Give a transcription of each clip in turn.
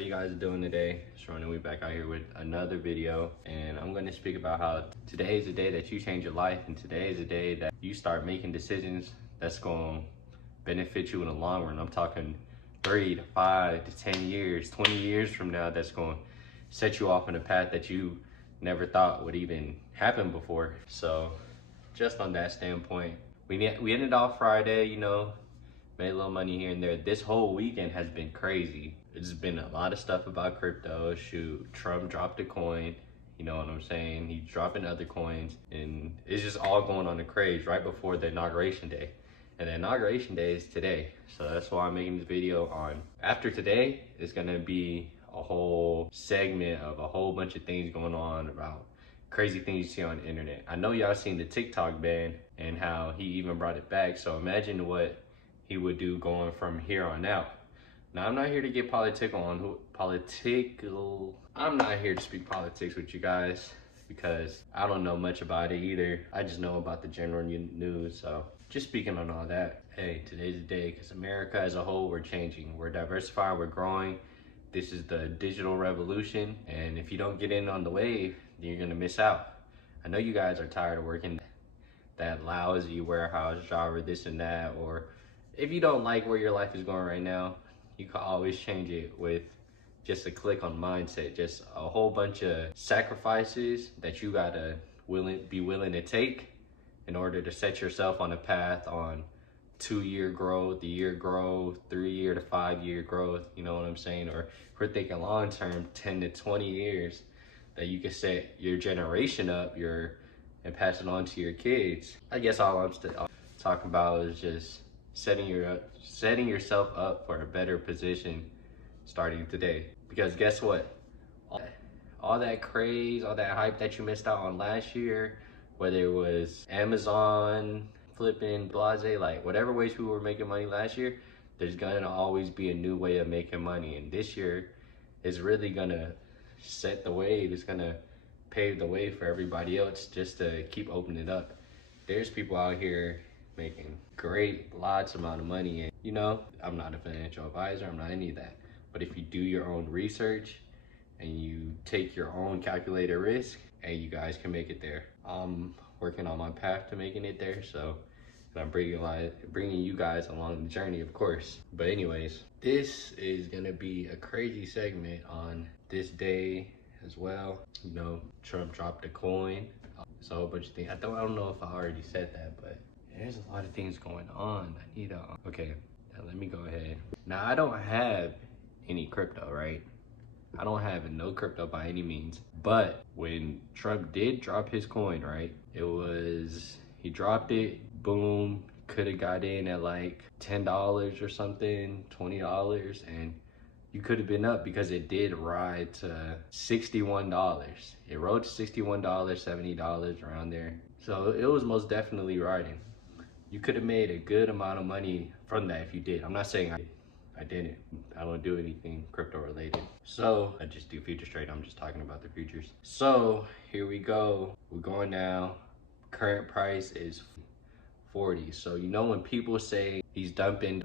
you guys doing today? It's Ron and we back out here with another video, and I'm going to speak about how today is the day that you change your life, and today is the day that you start making decisions that's going to benefit you in the long run. I'm talking 3 to 5 to 10 years, 20 years from now, that's going to set you off on a path that you never thought would even happen before. So just on that standpoint, we ended off Friday, you know, made a little money here and there. This whole weekend has been crazy. It's been a lot of stuff about crypto. Shoot, Trump dropped a coin, you know what I'm saying? He's dropping other coins, and it's just all going on the craze right before the inauguration day. And the inauguration day is today. So that's why I'm making this video on. After today, it's gonna be a whole segment of a whole bunch of things going on about crazy things you see on the internet. I know y'all seen the TikTok ban and how he even brought it back. So imagine what he would do going from here on out. Now, I'm not here to get I'm not here to speak politics with you guys because I don't know much about it either. I just know about the general news. So just speaking on all that, hey, today's the day, because America as a whole, we're changing. We're diversifying, we're growing. This is the digital revolution. And if you don't get in on the wave, then you're gonna miss out. I know you guys are tired of working that lousy warehouse job or this and that, or if you don't like where your life is going right now, you can always change it with just a click on mindset. Just a whole bunch of sacrifices that you gotta be willing to take in order to set yourself on a path on 2-year growth, a year growth, 3-year to 5-year growth, you know what I'm saying? Or if we're thinking long term, 10 to 20 years, that you can set your generation up and pass it on to your kids. I guess all I'm talking about is just setting yourself up for a better position starting today. Because guess what? All that craze, all that hype that you missed out on last year, whether it was Amazon, flipping, blase, like whatever ways people were making money last year, there's gonna always be a new way of making money. And this year is really gonna set the wave. It's gonna pave the way for everybody else just to keep opening it up. There's people out here making lots amount of money, and you know, I'm not a financial advisor, I'm not any of that, but if you do your own research and you take your own calculated risk, hey, you guys can make it there. I'm working on my path to making it there, so and I'm bringing you guys along the journey, of course. But anyways, this is gonna be a crazy segment on this day as well. You know, Trump dropped a coin. It's a whole bunch of things. I don't know if I already said that, but there's a lot of things going on. Okay, now let me go ahead. Now, I don't have any crypto, right? I don't have no crypto by any means. But when Trump did drop his coin, right? He dropped it, boom, could have got in at like $10 or something, $20, and you could have been up because it did ride to $61. It rode to $61, $70 around there. So it was most definitely riding. You could have made a good amount of money from that if you did. I'm not saying I didn't. I don't do anything crypto related. So I just do futures trade. I'm just talking about the futures. So here we go. We're going now. Current price is 40. So you know when people say he's dumping,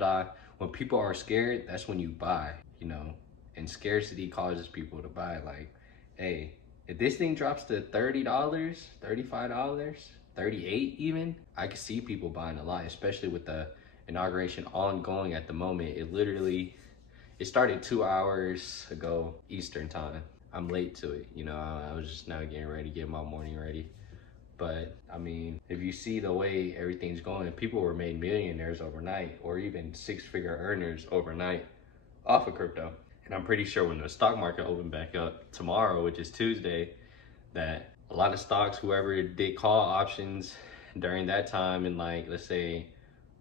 when people are scared, that's when you buy, you know, and scarcity causes people to buy. Like, hey, if this thing drops to $30, $35, 38 even, I can see people buying a lot, especially with the inauguration ongoing at the moment. It started 2 hours ago Eastern time. I'm late to it, you know. I was just now getting my morning ready. But I mean, if you see the way everything's going, people were made millionaires overnight, or even 6-figure earners overnight off of crypto. And I'm pretty sure when the stock market opened back up tomorrow, which is Tuesday, that a lot of stocks, whoever did call options during that time, in like, let's say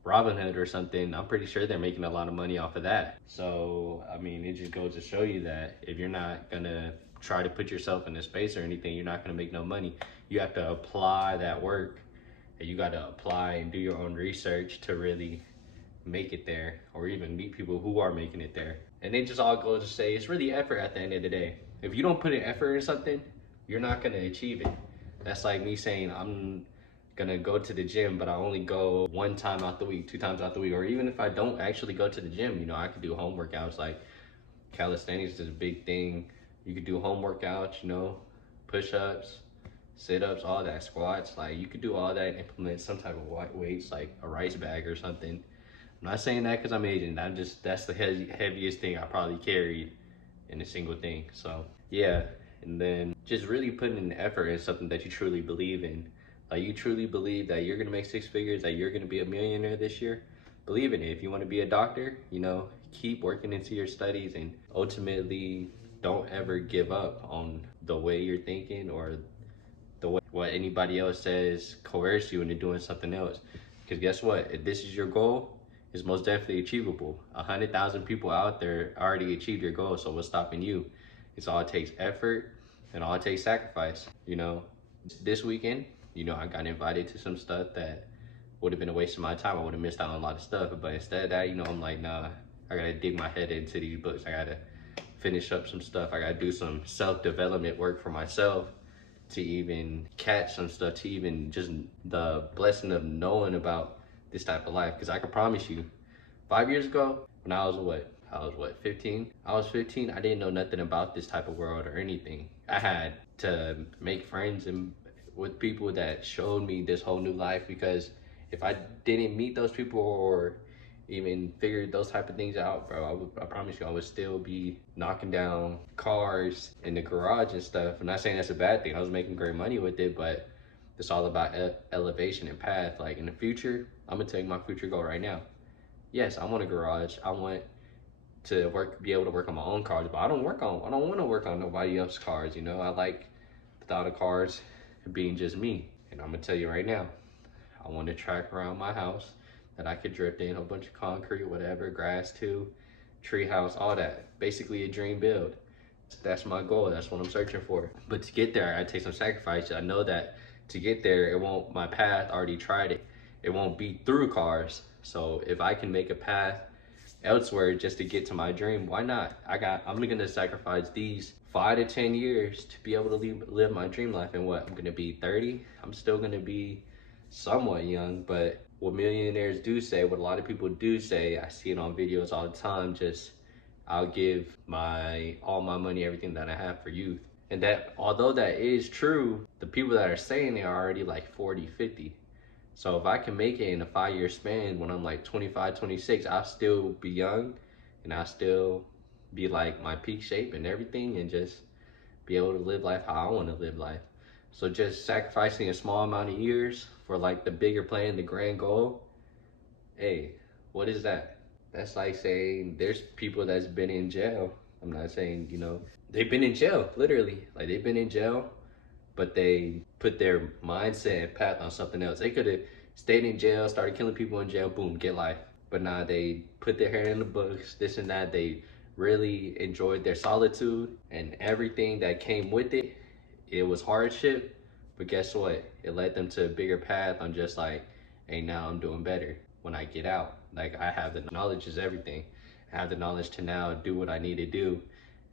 Robinhood or something, I'm pretty sure they're making a lot of money off of that. So, I mean, it just goes to show you that if you're not gonna try to put yourself in a space or anything, you're not gonna make no money. You have to apply that work, and you gotta apply and do your own research to really make it there, or even meet people who are making it there. And it just all goes to say, it's really effort at the end of the day. If you don't put in effort in something, you're not gonna achieve it. That's like me saying I'm gonna go to the gym, but I only go 1 time out the week, 2 times out the week, or even if I don't actually go to the gym, you know, I could do home workouts like Calisthenics is a big thing. You could do home workouts, you know, push-ups, sit-ups, all that, squats. Like you could do all that and implement some type of weights like a rice bag or something. I'm not saying that because I'm Asian. I'm just, that's the heaviest thing I probably carried in a single thing. So yeah, and then just really putting in effort in something that you truly believe in. Like you truly believe that you're gonna make 6 figures, that you're gonna be a millionaire this year. Believe in it. If you want to be a doctor, you know, keep working into your studies, and ultimately don't ever give up on the way you're thinking or the way what anybody else says coerce you into doing something else. Because guess what? If this is your goal, it's most definitely achievable. 100,000 people out there already achieved your goal, so what's stopping you? It's all it takes effort and all it takes sacrifice. You know, this weekend, you know, I got invited to some stuff that would have been a waste of my time. I would have missed out on a lot of stuff. But instead of that, you know, I'm like, nah, I gotta dig my head into these books. I gotta finish up some stuff. I gotta do some self-development work for myself to even catch some stuff, to even just the blessing of knowing about this type of life. Because I can promise you, 5 years ago, when I was what, 15? I was 15, I didn't know nothing about this type of world or anything. I had to make friends and with people that showed me this whole new life, because if I didn't meet those people or even figure those type of things out, bro, I promise you I would still be knocking down cars in the garage and stuff. I'm not saying that's a bad thing. I was making great money with it, but it's all about elevation and path. Like in the future, I'm gonna tell you my future goal right now. Yes, I want a garage. I want to be able to work on my own cars, but I don't want to work on nobody else's cars. You know, I like the thought of cars being just me. And I'm gonna tell you right now, I want a track around my house that I could drift in, a whole bunch of concrete, whatever, grass too, tree house, all that. Basically a dream build. That's my goal. That's what I'm searching for. But to get there, I take some sacrifice. I know that to get there, it won't, my path, I already tried it. It won't be through cars. So if I can make a path elsewhere just to get to my dream, why not? I'm gonna sacrifice these 5 to 10 years to be able to live my dream life. And what, I'm gonna be 30? I'm still gonna be somewhat young, but what millionaires do say, what a lot of people do say, I see it on videos all the time, just I'll give all my money, everything that I have for youth. And that, although that is true, the people that are saying it are already like 40, 50. So if I can make it in a 5-year span when I'm like 25, 26, I'll still be young and I'll still be like my peak shape and everything, and just be able to live life how I want to live life. So just sacrificing a small amount of years for like the bigger plan, the grand goal. Hey, what is that? That's like saying there's people that's been in jail. I'm not saying, you know, they've been in jail, literally. Like they've been in jail, but they put their mindset and path on something else. They could have stayed in jail, started killing people in jail, boom, get life. But nah, they put their hair in the books, this and that. They really enjoyed their solitude and everything that came with it. It was hardship, but guess what? It led them to a bigger path on just like, hey, now I'm doing better when I get out. Like I have the knowledge is everything. I have the knowledge to now do what I need to do.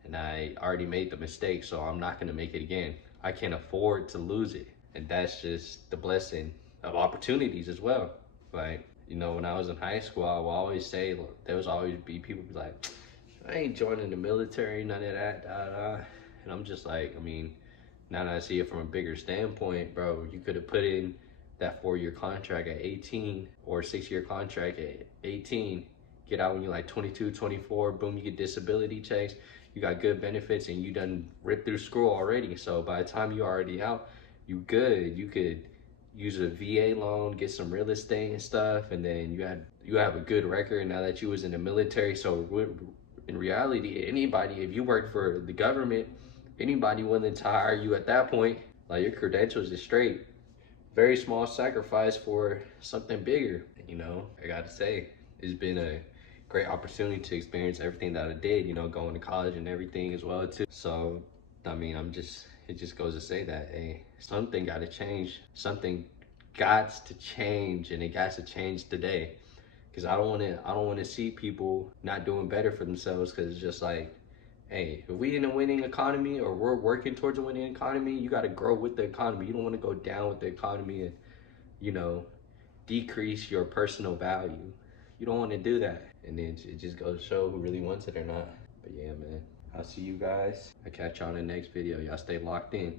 And I already made the mistake, so I'm not gonna make it again. I can't afford to lose it. And that's just the blessing of opportunities as well. Like, you know, when I was in high school, I would always say, look, there was always be people be like, I ain't joining the military, none of that, And I'm just like, I mean, now that I see it from a bigger standpoint, bro, you could have put in that 4-year contract at 18 or 6-year contract at 18, get out when you're like 22, 24, boom, you get disability checks, you got good benefits, and you done ripped through school already. So by the time you already out, you good. You could use a VA loan, get some real estate and stuff, and then you have a good record now that you was in the military. So in reality, anybody, if you work for the government, anybody willing to hire you at that point, like your credentials is straight. Very small sacrifice for something bigger. You know, I gotta say, it's been a great opportunity to experience everything that I did, you know, going to college and everything as well too. So, I mean, it just goes to say that, hey, something gotta change. Something gots to change, and it got to change today. Cause I don't wanna see people not doing better for themselves, cause it's just like, hey, if we in a winning economy or we're working towards a winning economy, you got to grow with the economy. You don't want to go down with the economy and, you know, decrease your personal value. You don't want to do that. And then it just goes to show who really wants it or not. But yeah, man, I'll see you guys. I'll catch y'all in the next video. Y'all stay locked in.